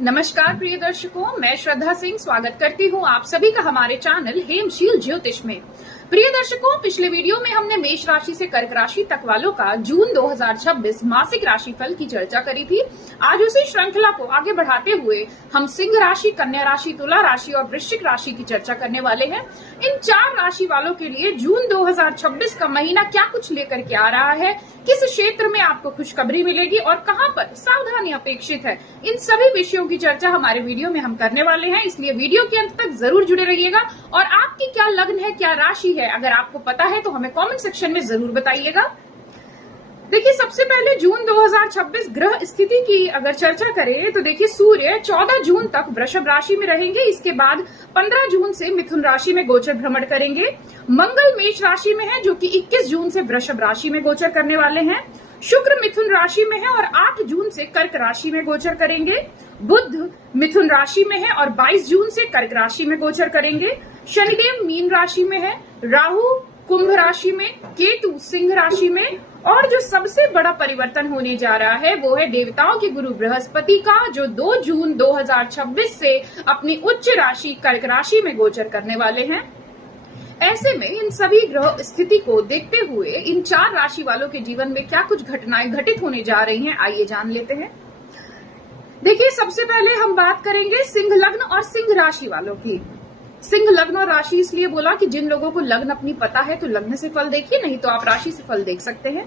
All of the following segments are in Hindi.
नमस्कार प्रिय दर्शकों, मैं श्रद्धा सिंह स्वागत करती हूं आप सभी का हमारे चैनल हेमशील ज्योतिष में। प्रिय दर्शकों, पिछले वीडियो में हमने मेष राशि से कर्क राशि तक वालों का जून 2026 मासिक राशिफल की चर्चा करी थी। आज उसी श्रृंखला को आगे बढ़ाते हुए हम सिंह राशि, कन्या राशि, तुला राशि और वृश्चिक राशि की चर्चा करने वाले हैं। इन 4 राशि वालों के लिए जून 2026 का महीना क्या कुछ लेकर के आ रहा है, किस क्षेत्र में आपको खुशखबरी मिलेगी और कहां पर सावधानी अपेक्षित है, इन सभी विषयों की चर्चा हमारे वीडियो में हम करने वाले हैं। इसलिए वीडियो के अंत तक जरूर जुड़े रहिएगा। और आपकी क्या लग्न है, क्या राशि है, अगर आपको पता है तो हमें कमेंट सेक्शन में जरूर बताइएगा। देखिए, सबसे पहले जून 2026 ग्रह स्थिति की अगर चर्चा करें तो देखिए, सूर्य 14 जून तक वृषभ राशि में रहेंगे। इसके बाद 15 जून से मिथुन राशि में गोचर भ्रमण करेंगे। मंगल मेष राशि में है, जो कि 21 जून से वृषभ राशि में गोचर करने वाले हैं। शुक्र मिथुन राशि में है और 8 जून से कर्क राशि में गोचर करेंगे। बुध मिथुन राशि में है और 22 जून से कर्क राशि में गोचर करेंगे। शनिदेव मीन राशि में है, राहु कुंभ राशि में, केतु सिंह राशि में। और जो सबसे बड़ा परिवर्तन होने जा रहा है वो है देवताओं के गुरु बृहस्पति का, जो 2 जून 2026 से अपनी उच्च राशि कर्क राशि में गोचर करने वाले हैं। ऐसे में इन सभी ग्रह स्थिति को देखते हुए इन 4 राशि वालों के जीवन में क्या कुछ घटनाएं घटित होने जा रही हैं, आइए जान लेते हैं। देखिए, सबसे पहले हम बात करेंगे सिंह लग्न और सिंह राशि वालों की। सिंह लग्न और राशि इसलिए बोला कि जिन लोगों को लग्न अपनी पता है तो लग्न से फल देखिए, नहीं तो आप राशि से फल देख सकते हैं।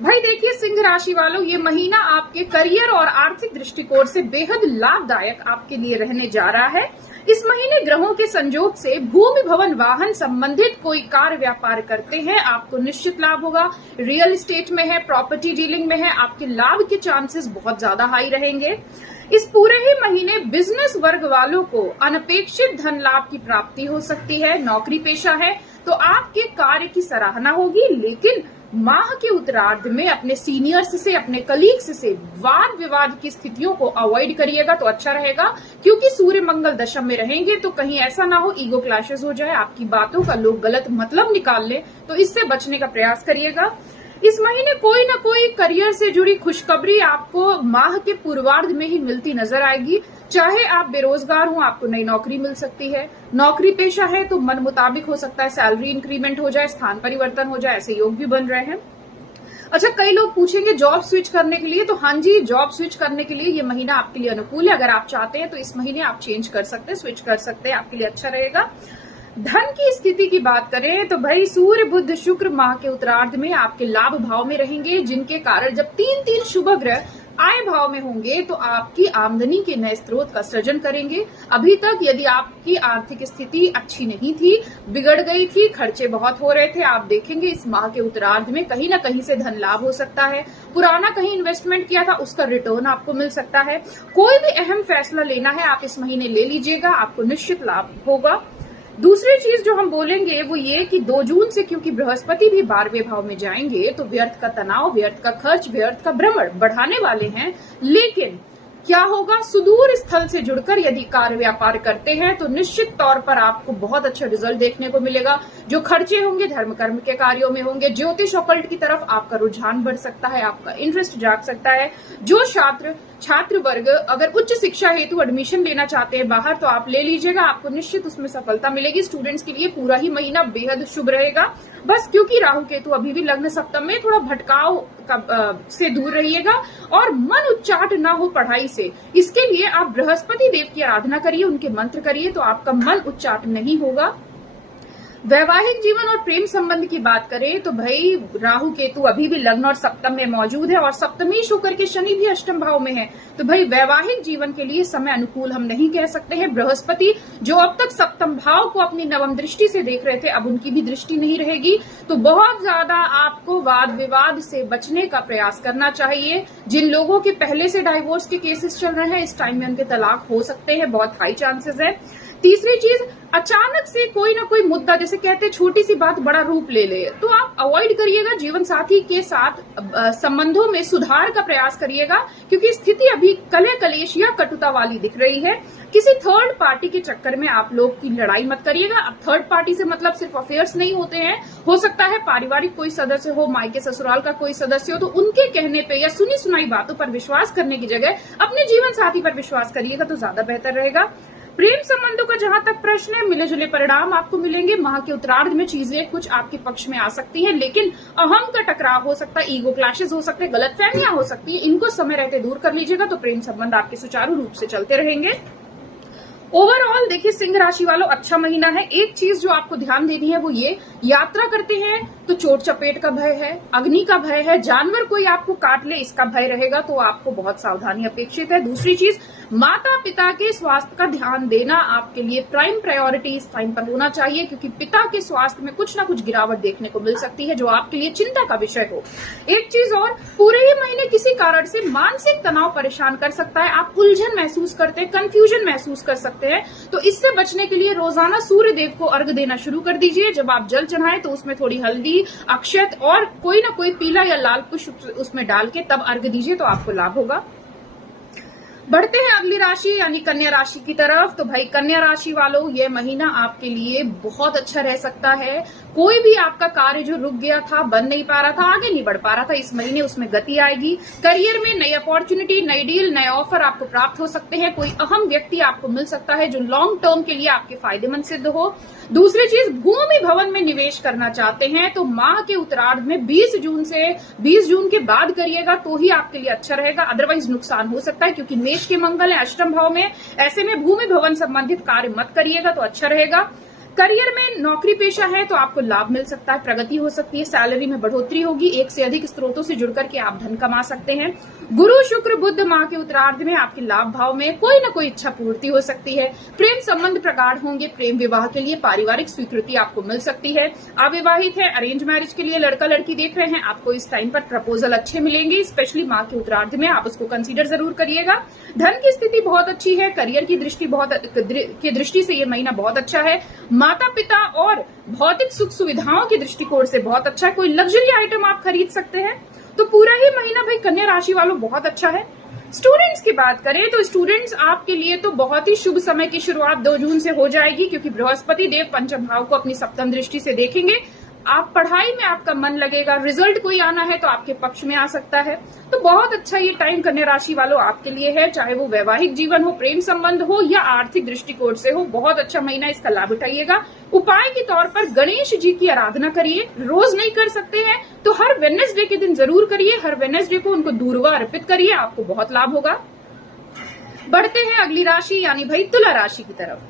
भाई देखिए, सिंह राशि वालों, ये महीना आपके करियर और आर्थिक दृष्टिकोण से बेहद लाभदायक आपके लिए रहने जा रहा है। इस महीने ग्रहों के संयोग से भूमि, भवन, वाहन संबंधित कोई कार्य व्यापार करते हैं, आपको निश्चित लाभ होगा। रियल एस्टेट में है, प्रॉपर्टी डीलिंग में है, आपके लाभ के चांसेस बहुत ज्यादा हाई रहेंगे। इस पूरे ही महीने बिजनेस वर्ग वालों को अनपेक्षित धन लाभ की प्राप्ति हो सकती है। नौकरी पेशा है तो आपके कार्य की सराहना होगी, लेकिन माह के उत्तरार्ध में अपने सीनियर्स से, अपने कलीग्स से वाद विवाद की स्थितियों को अवॉइड करिएगा तो अच्छा रहेगा, क्योंकि सूर्य मंगल दशम में रहेंगे तो कहीं ऐसा ना हो ईगो क्लैशेस हो जाए, आपकी बातों का लोग गलत मतलब निकाल ले, तो इससे बचने का प्रयास करिएगा। इस महीने कोई न कोई करियर से जुड़ी खुशखबरी आपको माह के पूर्वार्ध में ही मिलती नजर आएगी। चाहे आप बेरोजगार हो, आपको नई नौकरी मिल सकती है। नौकरी पेशा है तो मन मुताबिक हो सकता है, सैलरी इंक्रीमेंट हो जाए, स्थान परिवर्तन हो जाए, ऐसे योग भी बन रहे हैं। अच्छा, कई लोग पूछेंगे जॉब स्विच करने के लिए, तो हाँ जी, जॉब स्विच करने के लिए ये महीना आपके लिए अनुकूल है। अगर आप चाहते हैं तो इस महीने आप चेंज कर सकते हैं, स्विच कर सकते हैं, आपके लिए अच्छा रहेगा। धन की स्थिति की बात करें तो भाई सूर्य, बुध, शुक्र माह के उत्तरार्ध में आपके लाभ भाव में रहेंगे, जिनके कारण जब 3 शुभ ग्रह आय भाव में होंगे तो आपकी आमदनी के नए स्रोत का सृजन करेंगे। अभी तक यदि आपकी आर्थिक स्थिति अच्छी नहीं थी, बिगड़ गई थी, खर्चे बहुत हो रहे थे, आप देखेंगे इस माह के उत्तरार्ध में कहीं ना कहीं से धन लाभ हो सकता है। पुराना कहीं इन्वेस्टमेंट किया था उसका रिटर्न आपको मिल सकता है। कोई भी अहम फैसला लेना है आप इस महीने ले लीजिएगा, आपको निश्चित लाभ होगा। दूसरी चीज जो हम बोलेंगे वो ये कि 2 जून से क्योंकि बृहस्पति भी 12वें भाव में जाएंगे तो व्यर्थ का तनाव, व्यर्थ का खर्च, व्यर्थ का भ्रमण बढ़ाने वाले हैं। लेकिन क्या होगा, सुदूर स्थल से जुड़कर यदि कार्य व्यापार करते हैं तो निश्चित तौर पर आपको बहुत अच्छा रिजल्ट देखने को मिलेगा। जो खर्चे होंगे धर्म कर्म के कार्यों में होंगे। ज्योतिष ऑकल्ट की तरफ आपका रुझान बढ़ सकता है, आपका इंटरेस्ट जाग सकता है। जो छात्र वर्ग अगर उच्च शिक्षा हेतु एडमिशन लेना चाहते हैं बाहर, तो आप ले लीजिएगा, आपको निश्चित उसमें सफलता मिलेगी। स्टूडेंट्स के लिए पूरा ही महीना बेहद शुभ रहेगा। बस क्योंकि राहु केतु अभी भी लग्न सप्तम में, थोड़ा भटकाव से दूर रहिएगा और मन उच्चाट ना हो पढ़ाई से, इसके लिए आप बृहस्पति देव की आराधना करिए, उनके मंत्र करिए, तो आपका मन उच्चाट नहीं होगा। वैवाहिक जीवन और प्रेम संबंध की बात करें तो भाई राहु केतु अभी भी लग्न और सप्तम में मौजूद है और सप्तमेश होकर के शनि भी अष्टम भाव में है, तो भाई वैवाहिक जीवन के लिए समय अनुकूल हम नहीं कह सकते हैं। बृहस्पति जो अब तक सप्तम भाव को अपनी नवम दृष्टि से देख रहे थे, अब उनकी भी दृष्टि नहीं रहेगी, तो बहुत ज्यादा आपको वाद विवाद से बचने का प्रयास करना चाहिए। जिन लोगों के पहले से डाइवोर्स के केसेस चल रहे हैं, इस टाइम में उनके तलाक हो सकते हैं, बहुत हाई चांसेस है। तीसरी चीज, अचानक से कोई ना कोई मुद्दा, जैसे कहते हैं छोटी सी बात बड़ा रूप ले ले, तो आप अवॉइड करिएगा। जीवन साथी के साथ संबंधों में सुधार का प्रयास करिएगा, क्योंकि स्थिति अभी कलह कलेश या कटुता वाली दिख रही है। किसी थर्ड पार्टी के चक्कर में आप लोग की लड़ाई मत करिएगा। अब थर्ड पार्टी से मतलब सिर्फ अफेयर्स नहीं होते हैं, हो सकता है पारिवारिक कोई सदस्य हो, मायके ससुराल का कोई सदस्य हो, तो उनके कहने पे या सुनी सुनाई बातों पर विश्वास करने की जगह अपने जीवन साथी पर विश्वास करिएगा तो ज्यादा बेहतर रहेगा। प्रेम संबंधों का जहां तक प्रश्न है, मिले जुले परिणाम आपको मिलेंगे। माह के उत्तरार्ध में चीजें कुछ आपके पक्ष में आ सकती हैं, लेकिन अहम का टकराव हो सकता है, ईगो क्लैशेस हो सकते हैं, गलतफहमियां हो सकती है, इनको समय रहते दूर कर लीजिएगा तो प्रेम संबंध आपके सुचारू रूप से चलते रहेंगे। ओवरऑल देखिए सिंह राशि वालों, अच्छा महीना है। एक चीज जो आपको ध्यान देनी है वो ये, यात्रा करते हैं तो चोट चपेट का भय है, अग्नि का भय है, जानवर कोई आपको काट ले इसका भय रहेगा, तो आपको बहुत सावधानी अपेक्षित है। दूसरी चीज, माता पिता के स्वास्थ्य का ध्यान देना आपके लिए प्राइम प्रायोरिटी इस टाइम पर होना चाहिए, क्योंकि पिता के स्वास्थ्य में कुछ ना कुछ गिरावट देखने को मिल सकती है जो आपके लिए चिंता का विषय हो। एक चीज और, पूरे ही महीने किसी कारण से मानसिक तनाव परेशान कर सकता है, आप उलझन महसूस करते हैं, कंफ्यूजन महसूस कर सकते हैं, तो इससे बचने के लिए रोजाना सूर्य देव को अर्घ देना शुरू कर दीजिए। जब आप जल चढ़ाएं तो उसमें थोड़ी हल्दी, अक्षत और कोई ना कोई पीला या लाल पुष्प उसमें डाल के तब अर्घ दीजिए तो आपको लाभ होगा। बढ़ते हैं अगली राशि यानी कन्या राशि की तरफ। तो भाई कन्या राशि वालों, ये महीना आपके लिए बहुत अच्छा रह सकता है। कोई भी आपका कार्य जो रुक गया था, बन नहीं पा रहा था, आगे नहीं बढ़ पा रहा था, इस महीने उसमें गति आएगी। करियर में नई अपॉर्चुनिटी, नई डील, नए ऑफर आपको प्राप्त हो सकते हैं। कोई अहम व्यक्ति आपको मिल सकता है जो लॉन्ग टर्म के लिए आपके फायदेमंद सिद्ध हो। दूसरी चीज, भूमि भवन में निवेश करना चाहते हैं तो माह के उत्तरार्ध में 20 जून से 20 जून के बाद करिएगा तो ही आपके लिए अच्छा रहेगा, अदरवाइज नुकसान हो सकता है, क्योंकि मेष के मंगल है अष्टम भाव में। ऐसे में भूमि भवन संबंधित कार्य मत करिएगा तो अच्छा रहेगा। करियर में नौकरी पेशा है तो आपको लाभ मिल सकता है, प्रगति हो सकती है, सैलरी में बढ़ोतरी होगी, एक से अधिक स्रोतों से जुड़कर के आप धन कमा सकते हैं। गुरु शुक्र बुध माह के उत्तरार्ध में आपके लाभ भाव में कोई न कोई इच्छा पूर्ति हो सकती है। प्रेम संबंध प्रगाढ़ होंगे, प्रेम विवाह के लिए पारिवारिक स्वीकृति आपको मिल सकती है। अविवाहित है, अरेंज मैरिज के लिए लड़का लड़की देख रहे हैं, आपको इस टाइम पर प्रपोजल अच्छे मिलेंगे, स्पेशली माह के उत्तरार्ध में आप उसको कंसीडर जरूर करिएगा। धन की स्थिति बहुत अच्छी है, करियर की दृष्टि से ये महीना बहुत अच्छा है। माता पिता और भौतिक सुख सुविधाओं के दृष्टिकोण से बहुत अच्छा है, कोई लग्जरी आइटम आप खरीद सकते हैं। तो पूरा ही महीना भाई कन्या राशि वालों बहुत अच्छा है। स्टूडेंट्स की बात करें तो स्टूडेंट्स आपके लिए तो बहुत ही शुभ समय की शुरुआत 2 जून से हो जाएगी, क्योंकि बृहस्पति देव पंचम भाव को अपनी सप्तम दृष्टि से देखेंगे। आप पढ़ाई में आपका मन लगेगा, रिजल्ट कोई आना है तो आपके पक्ष में आ सकता है। तो बहुत अच्छा ये टाइम कन्या राशि वालों आपके लिए है, चाहे वो वैवाहिक जीवन हो, प्रेम संबंध हो या आर्थिक दृष्टिकोण से हो, बहुत अच्छा महीना, इसका लाभ उठाइएगा। उपाय के तौर पर गणेश जी की आराधना करिए, रोज नहीं कर सकते हैं तो हर वेडनेसडे के दिन जरूर करिए, हर वेडनेसडे को उनको दूर्वा अर्पित करिए, आपको बहुत लाभ होगा। बढ़ते हैं अगली राशि यानी भाई तुला राशि की तरफ।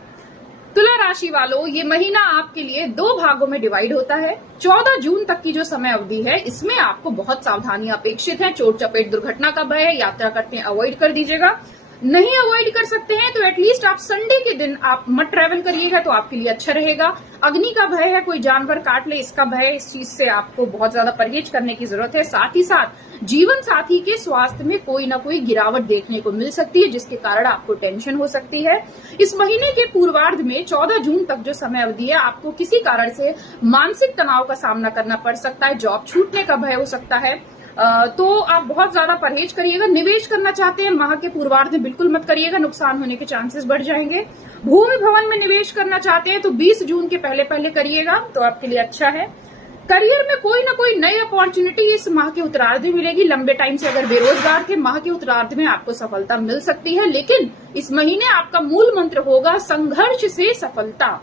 तुला राशि वालों, ये महीना आपके लिए 2 भागों में डिवाइड होता है। 14 जून तक की जो समय अवधि है इसमें आपको बहुत सावधानी अपेक्षित है। चोट चपेट दुर्घटना का भय है, यात्रा करते हैं अवॉइड कर दीजिएगा। नहीं अवॉइड कर सकते हैं तो एटलीस्ट आप संडे के दिन आप मत ट्रैवल करिएगा तो आपके लिए अच्छा रहेगा। अग्नि का भय है, कोई जानवर काट ले इसका भय, इस चीज से आपको बहुत ज्यादा परहेज करने की जरूरत है। साथ ही साथ जीवन साथी के स्वास्थ्य में कोई ना कोई गिरावट देखने को मिल सकती है, जिसके कारण आपको टेंशन हो सकती है। इस महीने के पूर्वार्ध में 14 जून तक जो समय अवधि है, आपको किसी कारण से मानसिक तनाव का सामना करना पड़ सकता है, जॉब छूटने का भय हो सकता है, तो आप बहुत ज्यादा परहेज करिएगा। निवेश करना चाहते हैं माह के पूर्वार्ध में बिल्कुल मत करिएगा, नुकसान होने के चांसेस बढ़ जाएंगे। भूमि भवन में निवेश करना चाहते हैं तो 20 जून के पहले पहले करिएगा तो आपके लिए अच्छा है। करियर में कोई ना कोई नई अपॉर्चुनिटी इस माह के उत्तरार्ध में मिलेगी। लंबे टाइम से अगर बेरोजगार थे, माह के उत्तरार्ध में आपको सफलता मिल सकती है, लेकिन इस महीने आपका मूल मंत्र होगा संघर्ष से सफलता,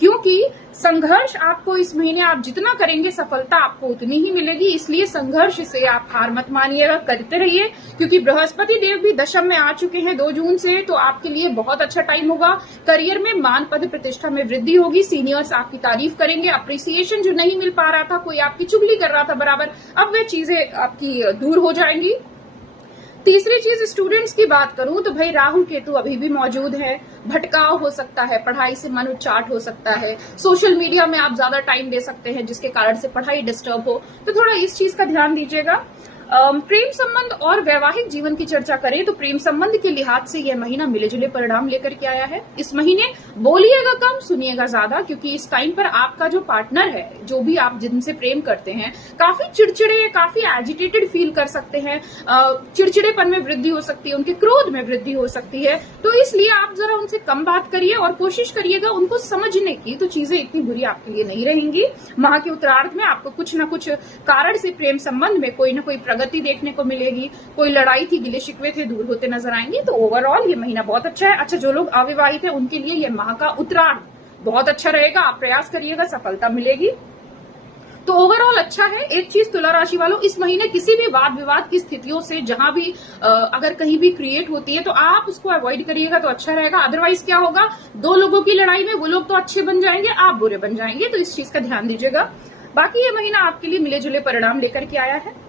क्योंकि संघर्ष आपको इस महीने आप जितना करेंगे सफलता आपको उतनी ही मिलेगी। इसलिए संघर्ष से आप हार मत मानिएगा, करते रहिए, क्योंकि बृहस्पति देव भी दशम में आ चुके हैं 2 जून से, तो आपके लिए बहुत अच्छा टाइम होगा। करियर में मान पद प्रतिष्ठा में वृद्धि होगी, सीनियर्स आपकी तारीफ करेंगे, अप्रिसिएशन जो नहीं मिल पा रहा था, कोई आपकी चुगली कर रहा था बराबर, अब वे चीजें आपकी दूर हो जाएंगी। तीसरी चीज, स्टूडेंट्स की बात करूं तो भाई राहु केतु अभी भी मौजूद है, भटकाव हो सकता है, पढ़ाई से मन उच्चाट हो सकता है, सोशल मीडिया में आप ज्यादा टाइम दे सकते हैं जिसके कारण से पढ़ाई डिस्टर्ब हो, तो थोड़ा इस चीज का ध्यान दीजिएगा। प्रेम संबंध और वैवाहिक जीवन की चर्चा करें तो प्रेम संबंध के लिहाज से यह महीना मिले जुले परिणाम लेकर के आया है। इस महीने बोलिएगा कम, सुनिएगा ज्यादा, क्योंकि इस टाइम पर आपका जो पार्टनर है, जो भी आप जिनसे प्रेम करते हैं, काफी चिड़चिड़े, काफी एजिटेटेड फील कर सकते हैं। चिड़चिड़ेपन में वृद्धि हो सकती है, उनके क्रोध में वृद्धि हो सकती है। तो इसलिए आप जरा उनसे कम बात करिए और कोशिश करिएगा उनको समझने की, तो चीजें इतनी बुरी आपके लिए नहीं रहेंगी। माह के उत्तरार्ध में आपको कुछ न कुछ कारण से प्रेम संबंध में कोई न कोई प्रगति देखने को मिलेगी। कोई लड़ाई थी, गिले शिकवे थे, दूर होते नजर आएंगे। तो ओवरऑल ये महीना बहुत अच्छा है। अच्छा, जो लोग अविवाहित है उनके लिए ये माह का उत्तरार्ध बहुत अच्छा रहेगा। आप प्रयास करिएगा, सफलता मिलेगी। तो ओवरऑल अच्छा है। एक चीज तुला राशि वालों, इस महीने किसी भी वाद विवाद की स्थितियों से जहां भी अगर कहीं भी क्रिएट होती है तो आप उसको अवॉइड करिएगा तो अच्छा रहेगा। अदरवाइज क्या होगा, दो लोगों की लड़ाई में वो लोग तो अच्छे बन जाएंगे, आप बुरे बन जाएंगे। तो इस चीज का ध्यान दीजिएगा। बाकी ये महीना आपके लिए मिले जुले परिणाम लेकर के आया है।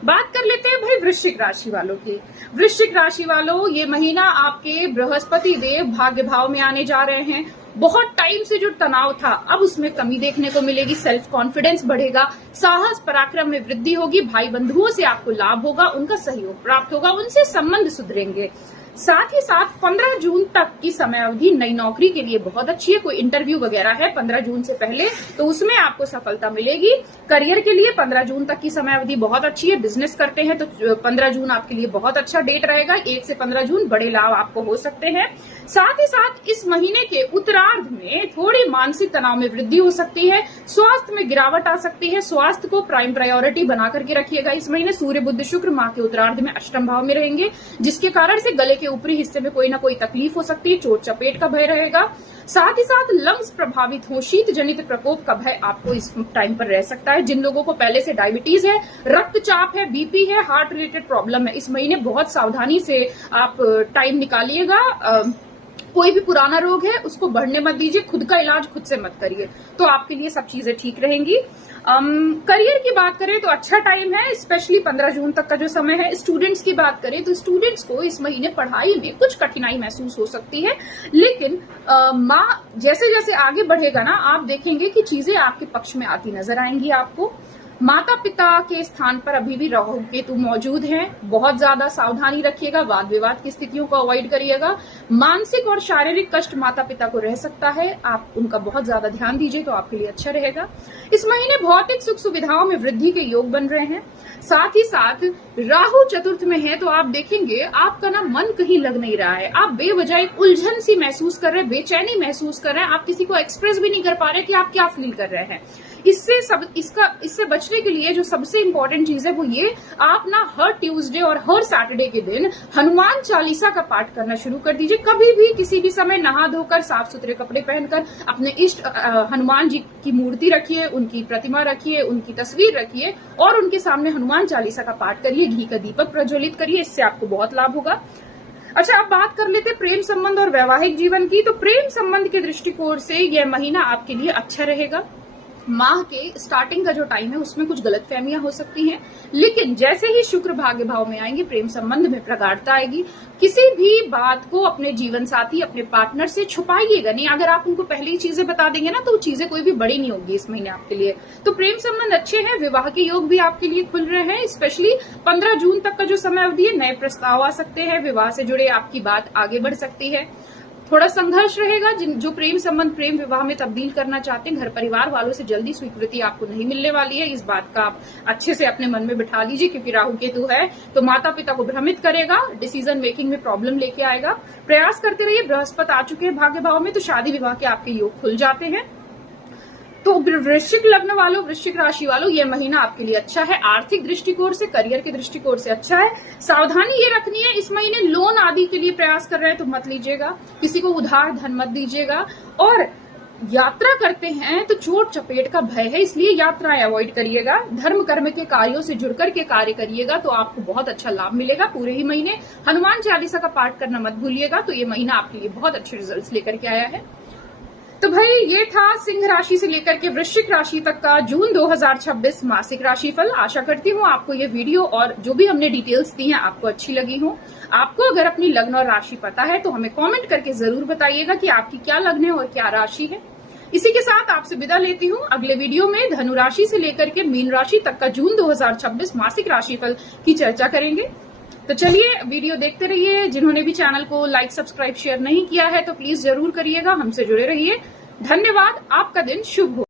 बात कर लेते हैं भाई वृश्चिक राशि वालों की। वृश्चिक राशि वालों, ये महीना आपके बृहस्पति देव भाग्य भाव में आने जा रहे हैं। बहुत टाइम से जो तनाव था, अब उसमें कमी देखने को मिलेगी। सेल्फ कॉन्फिडेंस बढ़ेगा, साहस पराक्रम में वृद्धि होगी। भाई बंधुओं से आपको लाभ होगा, उनका सहयोग प्राप्त होगा, उनसे संबंध सुधरेंगे। साथ ही साथ 15 जून तक की समय अवधि नई नौकरी के लिए बहुत अच्छी है। कोई इंटरव्यू वगैरह है 15 जून से पहले, तो उसमें आपको सफलता मिलेगी। करियर के लिए 15 जून तक की समय अवधि बहुत अच्छी है। बिजनेस करते हैं तो 15 जून आपके लिए बहुत अच्छा डेट रहेगा। 1 से 15 जून बड़े लाभ आपको हो सकते हैं। साथ ही साथ इस महीने के उत्तरार्ध में थोड़ी मानसिक तनाव में वृद्धि हो सकती है। स्वास्थ्य में गिरावट आ सकती है। स्वास्थ्य को प्राइम प्रायोरिटी बना करके रखिएगा। इस महीने सूर्य बुध शुक्र माह के उत्तरार्ध में अष्टम भाव में रहेंगे, जिसके कारण से गले के ऊपरी हिस्से में कोई ना कोई तकलीफ हो सकती है। चोट चपेट का भय रहेगा। साथ ही साथ लंग्स प्रभावित हो, शीत जनित प्रकोप का भय आपको इस टाइम पर रह सकता है। जिन लोगों को पहले से डायबिटीज है, रक्तचाप है, बीपी है, हार्ट रिलेटेड प्रॉब्लम है, इस महीने बहुत सावधानी से आप टाइम निकालिएगा। कोई भी पुराना रोग है उसको बढ़ने मत दीजिए। खुद का इलाज खुद से मत करिए, तो आपके लिए सब चीजें ठीक रहेंगी। करियर की बात करें तो अच्छा टाइम है, स्पेशली 15 जून तक का जो समय है। स्टूडेंट्स की बात करें तो स्टूडेंट्स को इस महीने पढ़ाई में कुछ कठिनाई महसूस हो सकती है, लेकिन जैसे जैसे आगे बढ़ेगा ना, आप देखेंगे कि चीजें आपके पक्ष में आती नजर आएंगी आपको। माता पिता के स्थान पर अभी भी राहु केतु मौजूद हैं। बहुत ज्यादा सावधानी रखिएगा, वाद विवाद की स्थितियों को अवॉइड करिएगा। मानसिक और शारीरिक कष्ट माता पिता को रह सकता है, आप उनका बहुत ज्यादा ध्यान दीजिए तो आपके लिए अच्छा रहेगा। इस महीने भौतिक सुख सुविधाओं में वृद्धि के योग बन रहे हैं। साथ ही साथ राहु चतुर्थ में है, तो आप देखेंगे आपका ना मन कहीं लग नहीं रहा है। आप बेवजह एक उलझन सी महसूस कर रहे हैं, बेचैनी महसूस कर रहे हैं। आप किसी को एक्सप्रेस भी नहीं कर पा रहे कि आप क्या फील कर रहे हैं। इससे बचने के लिए जो सबसे इंपॉर्टेंट चीज है वो ये, आप ना हर ट्यूसडे और हर सैटरडे के दिन हनुमान चालीसा का पाठ करना शुरू कर दीजिए। कभी भी किसी भी समय नहा धोकर साफ सुथरे कपड़े पहनकर अपने इष्ट हनुमान जी की मूर्ति रखिए, उनकी प्रतिमा रखिए, उनकी तस्वीर रखिए और उनके सामने हनुमान चालीसा का पाठ करिए। घी का दीपक प्रज्वलित करिए, इससे आपको बहुत लाभ होगा। अच्छा, अब बात कर लेते हैं प्रेम संबंध और वैवाहिक जीवन की। तो प्रेम संबंध के दृष्टिकोण से यह महीना आपके लिए अच्छा रहेगा। माह के स्टार्टिंग का जो टाइम है उसमें कुछ गलतफहमियां हो सकती हैं, लेकिन जैसे ही शुक्र भाग्य भाव में आएंगे प्रेम संबंध में प्रगाढ़ता आएगी। किसी भी बात को अपने जीवन साथी, अपने पार्टनर से छुपाइएगा नहीं। अगर आप उनको पहले ही चीजें बता देंगे ना, तो चीजें कोई भी बड़ी नहीं होगी इस महीने आपके लिए। तो प्रेम संबंध अच्छे हैं, विवाह के योग भी आपके लिए खुल रहे हैं। स्पेशली 15 जून तक का जो समय अवधि है, नए प्रस्ताव आ सकते हैं, विवाह से जुड़े आपकी बात आगे बढ़ सकती है। थोड़ा संघर्ष रहेगा। जो प्रेम संबंध प्रेम विवाह में तब्दील करना चाहते हैं, घर परिवार वालों से जल्दी स्वीकृति आपको नहीं मिलने वाली है। इस बात का आप अच्छे से अपने मन में बिठा लीजिए, क्योंकि राहु केतु है तो माता पिता को भ्रमित करेगा, डिसीजन मेकिंग में प्रॉब्लम लेके आएगा। प्रयास करते रहिए। बृहस्पति आ चुके हैं भाग्य भाव में, तो शादी विवाह के आपके योग खुल जाते हैं। तो वृश्चिक लग्न वालों, वृश्चिक राशि वालों, यह महीना आपके लिए अच्छा है। आर्थिक दृष्टिकोण से, करियर के दृष्टिकोण से अच्छा है। सावधानी ये रखनी है, इस महीने लोन आदि के लिए प्रयास कर रहे हैं तो मत लीजिएगा। किसी को उधार धन मत दीजिएगा। और यात्रा करते हैं तो चोट चपेट का भय है, इसलिए यात्राएं अवॉइड करिएगा। धर्म कर्म के कार्यों से जुड़कर के कार्य करिएगा तो आपको बहुत अच्छा लाभ मिलेगा पूरे ही महीने। हनुमान चालीसा का पाठ करना मत भूलिएगा। तो ये महीना आपके लिए बहुत अच्छे रिजल्ट्स लेकर के आया है। तो भाई ये था सिंह राशि से लेकर के वृश्चिक राशि तक का जून 2026 मासिक राशिफल। आशा करती हूँ आपको ये वीडियो और जो भी हमने डिटेल्स दी हैं आपको अच्छी लगी हो। आपको अगर अपनी लग्न और राशि पता है तो हमें कमेंट करके जरूर बताइएगा कि आपकी क्या लग्न है और क्या राशि है। इसी के साथ आपसे विदा लेती हूँ। अगले वीडियो में धनु राशि से लेकर के मीन राशि तक का जून 2026 मासिक राशिफल की चर्चा करेंगे। तो चलिए वीडियो देखते रहिए। जिन्होंने भी चैनल को लाइक, सब्सक्राइब, शेयर नहीं किया है तो प्लीज जरूर करिएगा। हमसे जुड़े रहिए। धन्यवाद। आपका दिन शुभ हो।